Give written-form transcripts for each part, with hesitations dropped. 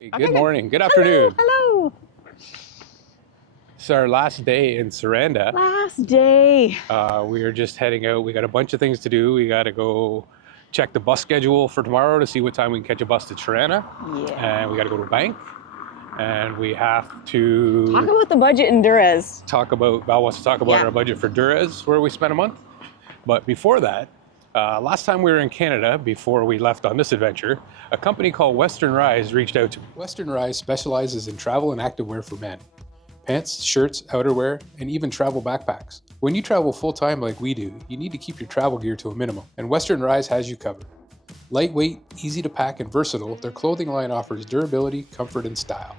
Good morning, good afternoon. Hello. It's our last day in Saranda. Last day. We are just heading out. We got a bunch of things to do. We got to go check the bus schedule for tomorrow to see what time we can catch a bus to Saranda. Yeah. And we got to go to a bank. And we have to Talk about the budget in Durres. Val wants to talk about our budget for Durres, where we spent a month. But before that, last time we were in Canada, before we left on this adventure, a company called Western Rise reached out to me. Western Rise specializes in travel and activewear for men. Pants, shirts, outerwear, and even travel backpacks. When you travel full-time like we do, you need to keep your travel gear to a minimum, and Western Rise has you covered. Lightweight, easy to pack, and versatile, their clothing line offers durability, comfort, and style.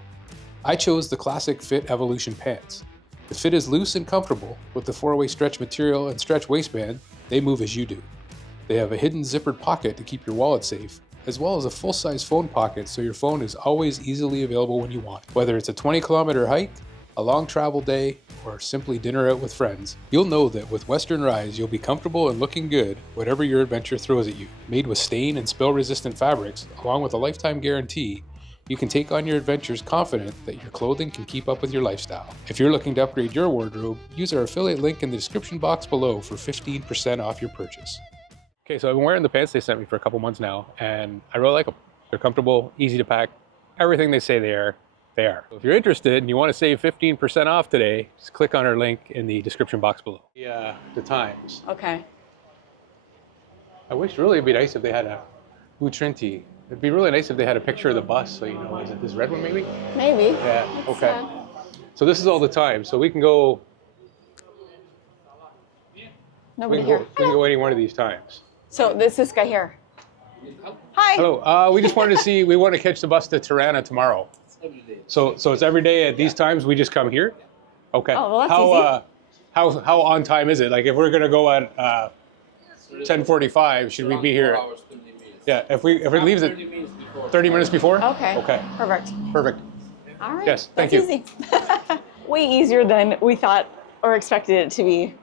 I chose the classic Fit Evolution pants. The fit is loose and comfortable. With the 4-way stretch material and stretch waistband, they move as you do. They have a hidden zippered pocket to keep your wallet safe, as well as a full-size phone pocket so your phone is always easily available when you want. Whether it's a 20-kilometer hike, a long travel day, or simply dinner out with friends, you'll know that with Western Rise you'll be comfortable and looking good whatever your adventure throws at you. Made with stain and spill-resistant fabrics, along with a lifetime guarantee, you can take on your adventures confident that your clothing can keep up with your lifestyle. If you're looking to upgrade your wardrobe, use our affiliate link in the description box below for 15% off your purchase. Okay, so I've been wearing the pants they sent me for a couple months now, and I really like them. They're comfortable, easy to pack, everything they say they are, they are. So if you're interested and you want to save 15% off today, just click on our link in the description box below. The times. Okay. I wish really it'd be nice if they had a Utrinti. It'd be really nice if they had a picture of the bus, so you know, is it this red one maybe? Maybe. Yeah, okay. So this is all the time, so we can go, Nobody here. We can go any one of these times. So this guy here. Hi. Hello, we just wanted to see, we want to catch the bus to Tirana tomorrow. So it's every day at these times we just come here? Okay. Oh, well, that's easy. How on time is it? Like if we're gonna go at 10:45, should we be here? Yeah, if we leave at 30 minutes before? Okay. Okay. Perfect. Perfect. All right. Yes, thank That's you. Easy. Way easier than we thought or expected it to be.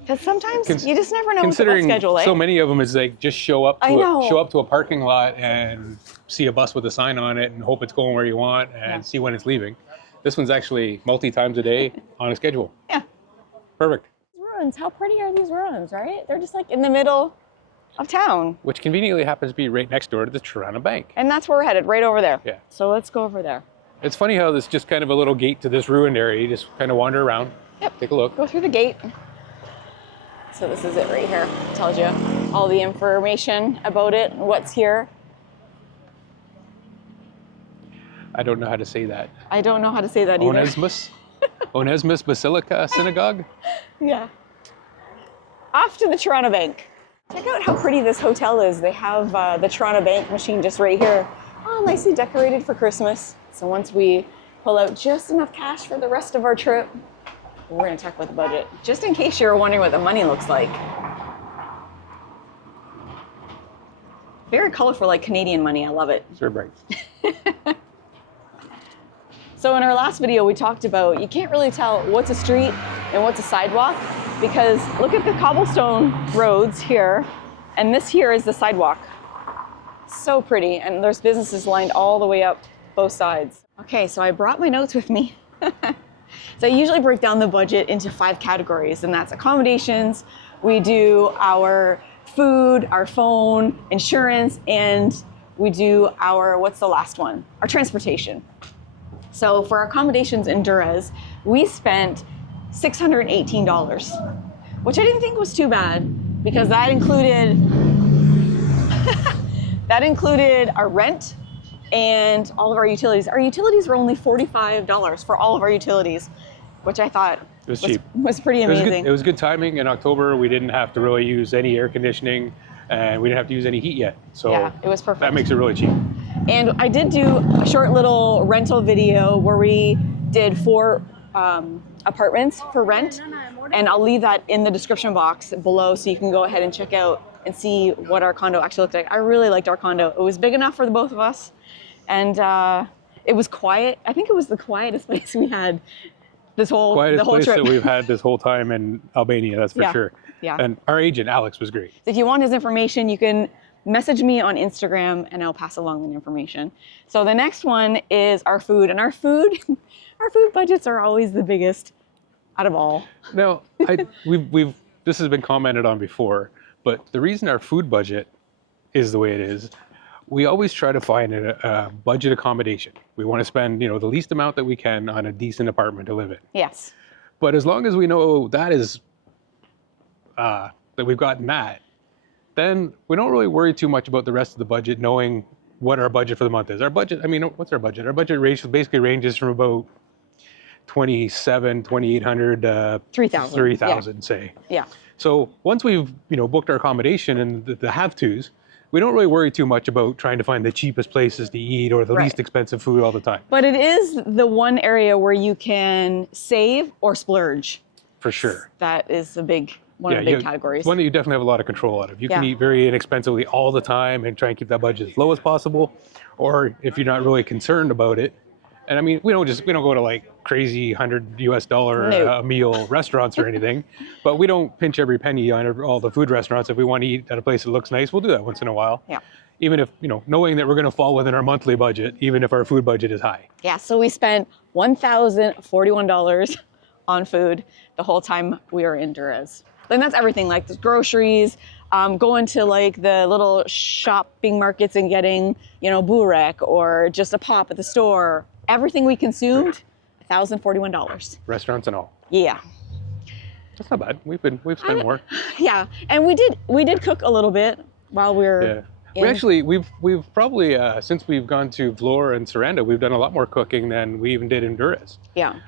Because sometimes you just never know what the bus schedule is. So many of them is like just show up to a parking lot and see a bus with a sign on it and hope it's going where you want and see when it's leaving. This one's actually multi-times a day on a schedule. Yeah. Perfect. Ruins. How pretty are these ruins, right? They're just like in the middle of town. Which conveniently happens to be right next door to the Tirana Bank. And that's where we're headed, right over there. Yeah. So let's go over there. It's funny how this just kind of a little gate to this ruined area. You just kind of wander around, take a look. Go through the gate. So this is it right here. It tells you all the information about it and what's here. I don't know how to say that. I don't know how to say that either. Onesmus Basilica Synagogue? Yeah. Off to the Toronto Bank. Check out how pretty this hotel is. They have the Toronto Bank machine just right here. All nicely decorated for Christmas. So once we pull out just enough cash for the rest of our trip, we're gonna talk about the budget. Just in case you're wondering what the money looks like. Very colorful, like Canadian money, I love it. Sure, bright. So in our last video, we talked about you can't really tell what's a street and what's a sidewalk because look at the cobblestone roads here, and this here is the sidewalk. So pretty, and there's businesses lined all the way up both sides. Okay, so I brought my notes with me. So I usually break down the budget into 5 categories, and that's accommodations. We do our food, our phone, insurance, and we do our, what's the last one? Our transportation. So for our accommodations in Durres, we spent $618, which I didn't think was too bad because that included our rent and all of our utilities. Our utilities were only $45 for all of our utilities, which I thought was cheap. Was pretty amazing. It was good timing. In October, we didn't have to really use any air conditioning and we didn't have to use any heat yet. So yeah, it was perfect. That makes it really cheap. And I did do a short little rental video where we did 4 apartments for rent, and I'll leave that in the description box below so you can go ahead and check out and see what our condo actually looked like. I really liked our condo. It was big enough for the both of us, and it was quiet. I think it was the quietest place we had this whole quietest the whole place trip. that we've had this whole time in Albania, that's for sure. Yeah. And our agent, Alex, was great. If you want his information, you can message me on Instagram and I'll pass along the information. So the next one is our food, and our food budgets are always the biggest out of all. Now, this has been commented on before, but the reason our food budget is the way it is, we always try to find a budget accommodation. We want to spend, the least amount that we can on a decent apartment to live in. Yes. But as long as we know that is that we've gotten that, then we don't really worry too much about the rest of the budget, knowing what our budget for the month is. Our budget, what's our budget? Our budget basically ranges from about 2,800 3,000, say. Yeah. So once we've booked our accommodation and the have-tos, we don't really worry too much about trying to find the cheapest places to eat or the least expensive food all the time. But it is the one area where you can save or splurge. For sure. That is one of the big categories. One that you definitely have a lot of control out of. You can eat very inexpensively all the time and try and keep that budget as low as possible. Or if you're not really concerned about it, and we don't go to like crazy $100 a meal restaurants or anything, but we don't pinch every penny on all the food restaurants. If we want to eat at a place that looks nice, we'll do that once in a while. Yeah. Even if, knowing that we're going to fall within our monthly budget, even if our food budget is high. Yeah, so we spent $1,041 on food the whole time we were in Durres. And that's everything, like the groceries, going to like the little shopping markets and getting, burek or just a pop at the store. Everything we consumed, $1,041. Restaurants and all. Yeah. That's not bad. We've spent more. Yeah, and we did cook a little bit while we were. Yeah. We've probably since we've gone to Vlore and Saranda, we've done a lot more cooking than we even did in Durres. Yeah.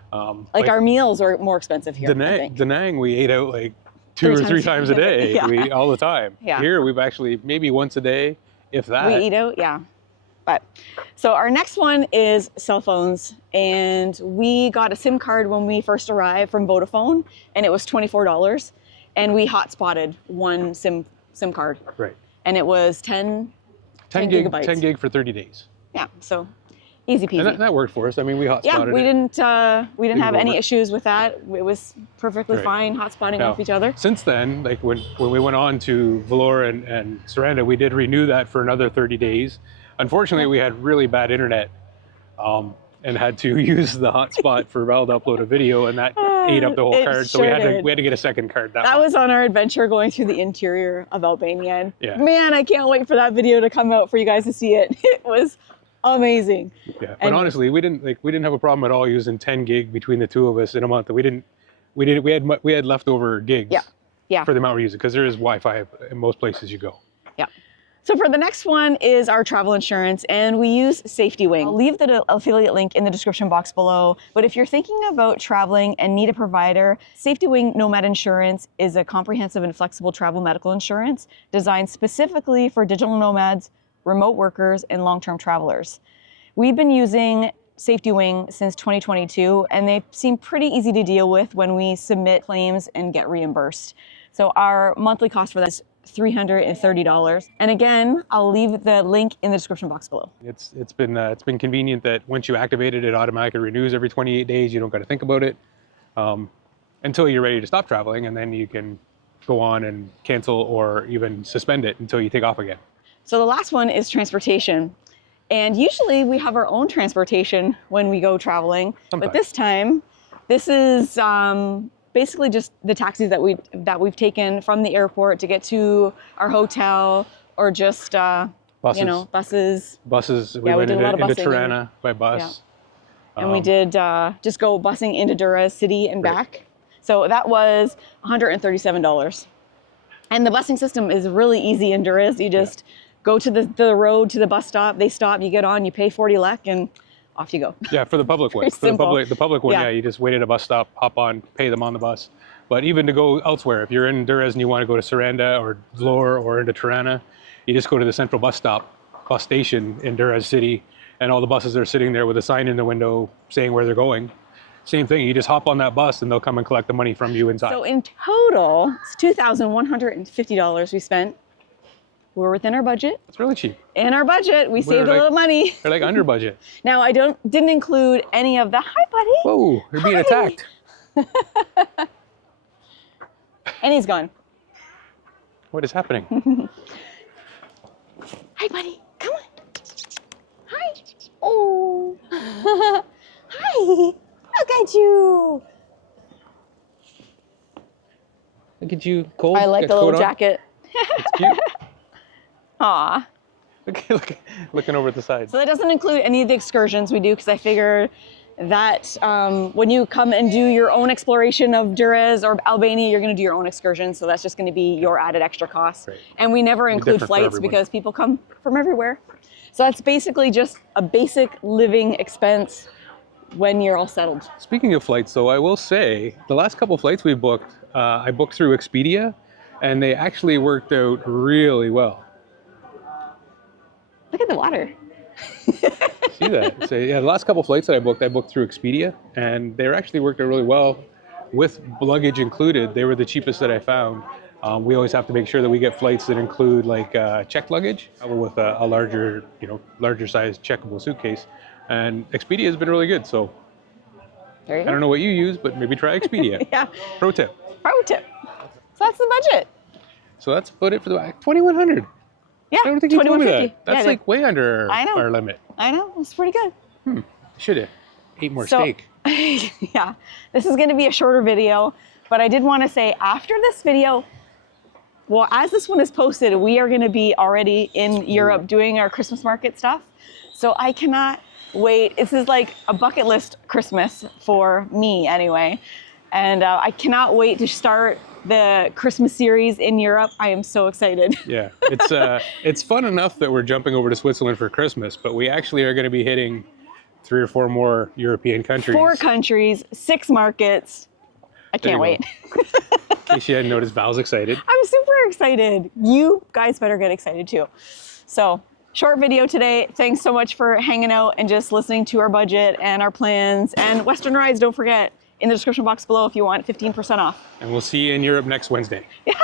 Like our meals are more expensive here. Da Nang, we ate out like two or three times a day. We all the time. Yeah. Here we've actually maybe once a day, if that. We eat out, yeah. But so our next one is cell phones, and we got a SIM card when we first arrived from Vodafone, and it was $24, and we hotspotted one SIM card. Right. And it was 10 gigabytes. 10 gig for 30 days. Yeah, so easy peasy. And that worked for us. We hotspotted Yeah, we didn't have any issues with that. It was perfectly fine hotspotting off each other. Since then, like when we went on to Vlore and Saranda, we did renew that for another 30 days. Unfortunately, we had really bad internet and had to use the hotspot for Val to upload a video, and that ate up the whole card. So we had to get a second card. That was on our adventure going through the interior of Albania. And man, I can't wait for that video to come out for you guys to see it. It was amazing. Yeah, but honestly, we didn't have a problem at all using 10 gig between the two of us in a month. We had leftover gigs. Yeah. For the amount we're using, because there is Wi-Fi in most places you go. Yeah. So for the next one is our travel insurance, and we use Safety Wing. I'll leave the affiliate link in the description box below, but if you're thinking about traveling and need a provider, Safety Wing Nomad Insurance is a comprehensive and flexible travel medical insurance designed specifically for digital nomads, remote workers, and long-term travelers. We've been using Safety Wing since 2022, and they seem pretty easy to deal with when we submit claims and get reimbursed. So our monthly cost for that is $330. And again, I'll leave the link in the description box below. It's been convenient that once you activate it, it automatically renews every 28 days. You don't got to think about it until you're ready to stop traveling, and then you can go on and cancel or even suspend it until you take off again. So the last one is transportation. And usually we have our own transportation when we go traveling. Sometimes. But this time, this is basically just the taxis that we've taken from the airport to get to our hotel, or just buses. Buses. We went did a lot of into busing Tirana by bus. Yeah. And we did just go busing into Durres City and back. So that was $137. And the busing system is really easy in Durres. You just go to the road to the bus stop. They stop. You get on. You pay 40 lek, and off you go. Yeah, for the public one. For the public one, you just wait at a bus stop, hop on, pay them on the bus. But even to go elsewhere, if you're in Durres and you want to go to Saranda or Vlore or into Tirana, you just go to the central bus station in Durres City, and all the buses are sitting there with a sign in the window saying where they're going. Same thing, you just hop on that bus and they'll come and collect the money from you inside. So in total, it's $2,150 we spent. We're within our budget. It's really cheap. In our budget, we saved a little money. They're like under budget. Now I didn't include any of the, hi buddy. Whoa, you're being attacked. And he's gone. What is happening? Hi, buddy. Come on. Hi. Oh. Hi. Look at you. Look at you, cold. I like Got the coat little on? jacket. It's cute. Aw. Looking over at the side. So that doesn't include any of the excursions we do, because I figured that when you come and do your own exploration of Durres or Albania, you're going to do your own excursion. So that's just going to be your added extra cost. Right. And we never include different for flights everyone. because people come from everywhere. So that's basically just a basic living expense when you're all settled. Speaking of flights, though, I will say the last couple flights we booked, I booked through Expedia, and they actually worked out really well. Look at the water. See that? So yeah, the last couple flights that I booked through Expedia, and they actually worked out really well with luggage included. They were the cheapest that I found. We always have to make sure that we get flights that include like checked luggage with a larger, larger size checkable suitcase. And Expedia has been really good. So There you I go. don't know what you use, but maybe try Expedia. Yeah. Pro tip. Pro tip. So that's the budget. So that's about it for the 2,100. Yeah. I don't think you told me that. 2150. That's Yeah, like way under I know. our limit. I know. It's pretty good. Should have ate more So- steak. Yeah, this is going to be a shorter video, but I did want to say after this video, well, as this one is posted, we are going to be already in Europe doing our Christmas market stuff. So I cannot wait. This is like a bucket list Christmas for me anyway. And I cannot wait to start the Christmas series in Europe. I am so excited. Yeah, it's fun enough that we're jumping over to Switzerland for Christmas, but we actually are going to be hitting 3 or 4 more European countries. 4 countries, 6 markets. I There can't you wait. In case you hadn't noticed, Val's excited. I'm super excited. You guys better get excited too. So, short video today. Thanks so much for hanging out and just listening to our budget and our plans. And Western Rides, don't forget, in the description box below if you want 15% off. And we'll see you in Europe next Wednesday. Yeah.